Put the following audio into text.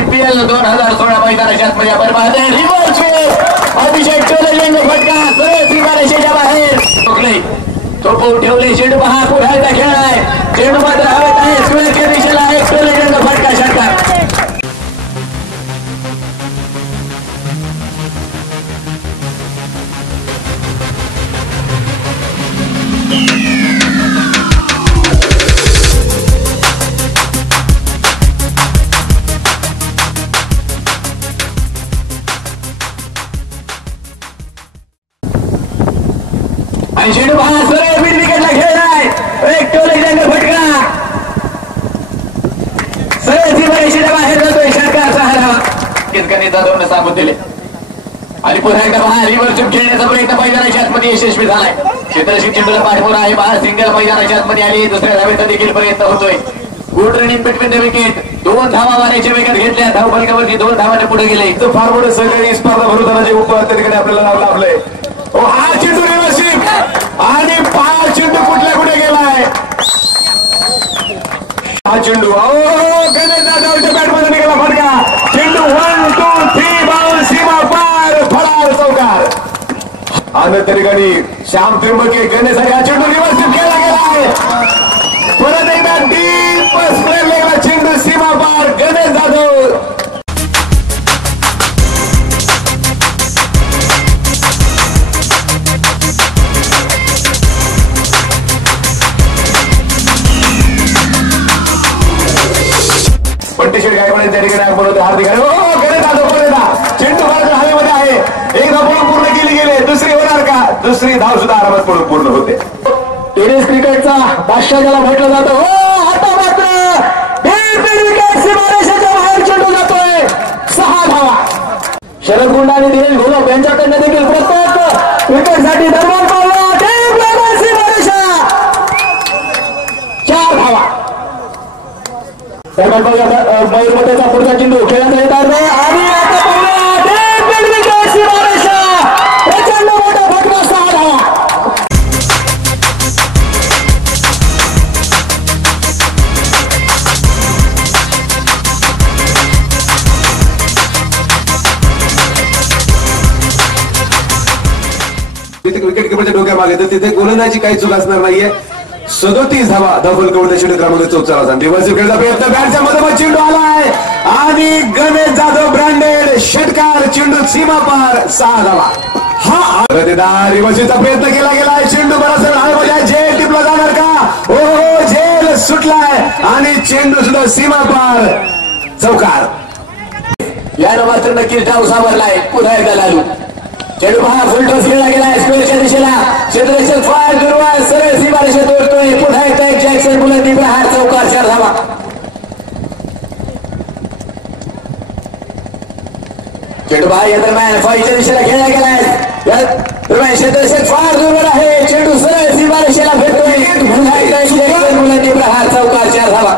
IPL 2016 मैदानाच्या आतमध्ये बरबाद आहे. रिव्हर्स स्वीप अभिषेक चोलेलिंग फटका सरळ सीमारेषेच्या बाहेर ठोकले. तो पोट ठेवले. चेंडू पहा पुन्हा एकदा खेळ आहे. चेंडू मात्र हवेत आहे. स्क्वेअरच्या दिशेला आहे. चोलेलिंग फटका षटकार. आणि चेंडू पहा सरळ मिड विकेटला खेळलाय. एक टोलेलिंग फटका सरळ सीमारेषेच्या बाहेर जातोय. षटकार 6 धावा. कितकनी जाधवने सांगून दिले. आणि पुन्हा एकदा पहा रिव्हर्स स्वीप खेळण्याचा प्रयत्न मैदानाच्या आतमध्ये यशस्वी झालाय. क्षेत्ररक्षक चेंडूला पाठवला आहे. पहा सिंगल मैदानाच्या आतमध्ये आली. दुसऱ्या धावेचा देखील प्रयत्न होतोय. Good running between the wicket. 2 धावा मारायच्या विकेट घेतल्या. धावफलकावरती 2 धावाने पुढे गेले. फार मोठे सहकारी स्पर्धा भरवताना जे उपहार त्या ठिकाणी आपल्याला लाभलंय. हा चेंडू रिव्हर्स स्वीप आणि 5 चेंडू कुठल्या कुठे गेलाय. हा चेंडू गणेश जाधवच्या बॅटमध्ये निघाला फटका. चेंडू 1 2 3 बाउंस सीमा पार फरार चौकार. आणि त्या ठिकाणी श्याम त्रिंबके गणेश हा चेंडू रिव्हर्स स्वीप केला गेलाय. परत एकदा डीप स्क्वेअर लेगला चेंडू सीमा पार गणेश जाधव. पंटेश्वर गायकवाड त्या ठिकाणी आपण होते. हार्दिक गणेश जाधव पर्यंत चेंडू मात्र हवेमध्ये आहे. एक धाव पूर्ण केली गेले. दुसरी होणार का. दुसरी धाव सुद्धा आरामात पूर्ण होते. टेनिस क्रिकेटचा बादशाह ज्याला म्हटलं जातं. आता मात्र सीमारेषेच्या बाहेर चेंडू जातोय. 6 धावा. शरद गुंडा आणि दिनेश घोलप यांच्याकडनं देखील प्रत्येक विकेटसाठी दरबार पावला. सीमारेषा 4 धावा. मयूरमध्येचा पुढचा चेंडू खेळण्याचा येत आहे. आणि आता सीमारेषा प्रचंड मोठा फटका. 6 धावा. विकेट किपरच्या डोक्यामागे तर तिथे गोलंदाजी काही चूक असणार नाहीये. 37 धावा धावफलकावर चेंडू क्रमांक 14 चा रिव्हर्स खेळला प्रयत्न. बॅटच्या मध्ये चेंडू आलाय आणि गणेश जाधव ब्रँडेड षटकार. चेंडू सीमा पार 6 धावा. हा रिव्हर्सचा प्रयत्न केला गेलाय. चेंडू बराच हवेमध्ये झेल टिपला जाणार का. ओ झेल सुटलाय आणि चेंडू सुद्धा सीमा पार चौकार. यानं मात्र नक्कीच डाव सावरलाय. पुन्हा एकदा लालू. चेंडू पहा फुलटॉस खेळला गेलाय. स्क्वेअरच्या दिशेला क्षेत्ररक्षक फार दुर्वाळ सरळ सीमारेषेत तोडतोय. पुन्हा एकदा एक जॅक्सन बुलंदी प्रहार चौकार. 4 धावा. चेंडू पहा या दरम्यान 5च्या दिशेला खेळला गेलाय. या दरम्यान क्षेत्ररक्षक फार दुर्बळ आहे. चेंडू सरळ सीमारेषेला भेटतोय. पुन्हा एकदा एक जॅक्सन बुलंदी प्रहार चौकार. 4 धावा.